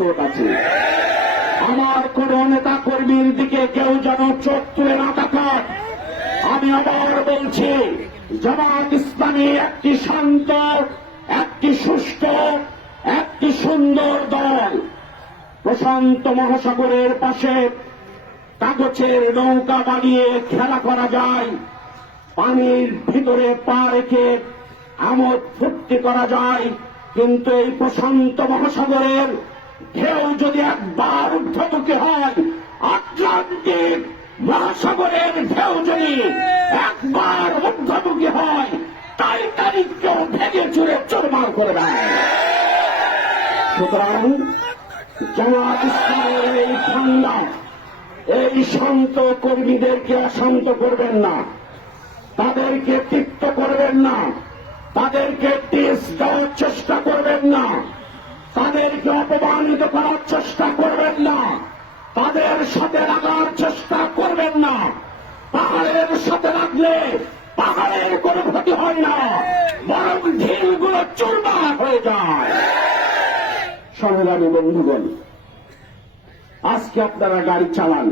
প্রস্তুত আছি। আমার কোন নেতা কর্মীর দিকে কেউ যেন চোখ তুলে না তাকায়। আমি আবার বলছি, জামাত ইসলামী একটি শান্ত, একটি সুষ্ঠ, একটি সুন্দর দল। প্রশান্ত মহাসাগরের পাশে কাগজের নৌকা বানিয়ে খেলা করা যায়, পানির ভিতরে পা রেখে আমোদ ফুর্তি করা যায়, কিন্তু এই প্রশান্ত মহাসাগরের ঢেউ যদি একবার ঊর্ধ্বমুখী হয়, আটলান্টিক মহাসাগরের ঢেউ যদি একবার ঊর্ধ্বমুখী হয়, টাইটানিককেও ভেঙে চুরে চুরমার করে দেয়। সুতরাং জামাত ইসলামের এই ঠান্ডা, এই শান্ত কর্মীদেরকে অশান্ত করবেন না, তাদেরকে তৃপ্ত করবেন না, তাদেরকে টিস দেওয়ার চেষ্টা করবেন না, তাদেরকে অপমানিত করার চেষ্টা করবেন না, তাদের সাথে লাগার চেষ্টা করবেন না। পাহাড়ের সাথে লাগলে পাহাড়ের কোনো ক্ষতি হয় না, বরং ঢিলগুলো চুরমার হয়ে যায়। সংগ্রামী বন্ধুগণ, আজকে আপনারা গাড়ি চালান,